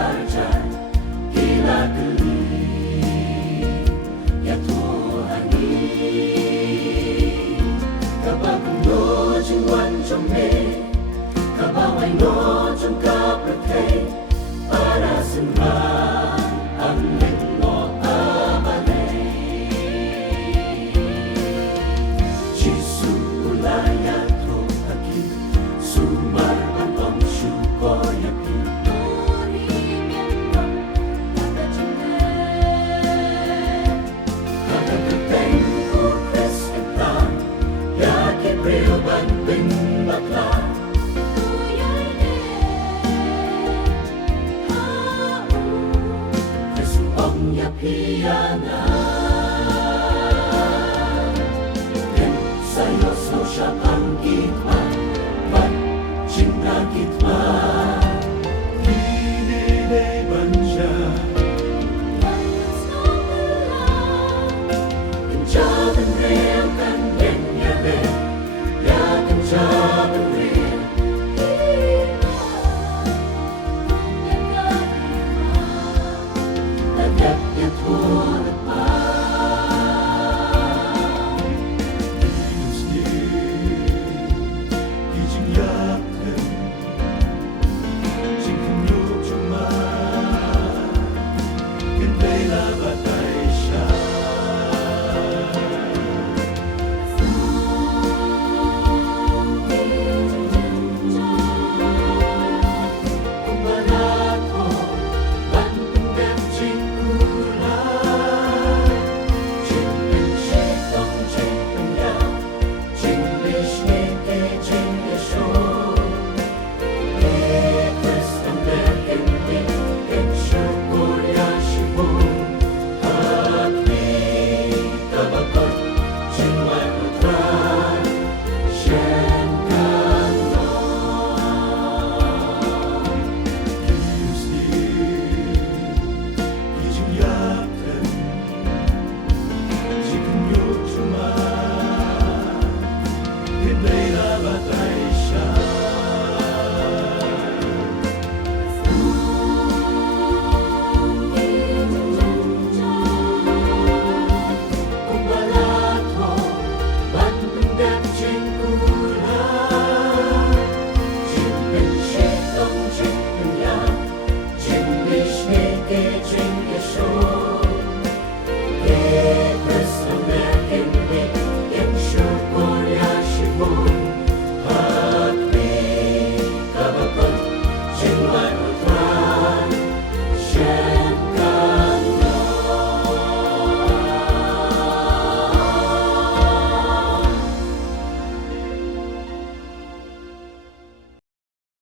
berjajar gila geli. Ya Tuhan ini kapag no jingwan jome kabaway no jung kapratay para senang ang lingmo abalay. Jisu ulaya to aki sumarman om syukur yapi. Piana dan saya sosial angkitma ban cinta kitma kini deh banja kencaban real kan den ya le ya kencaban real Jing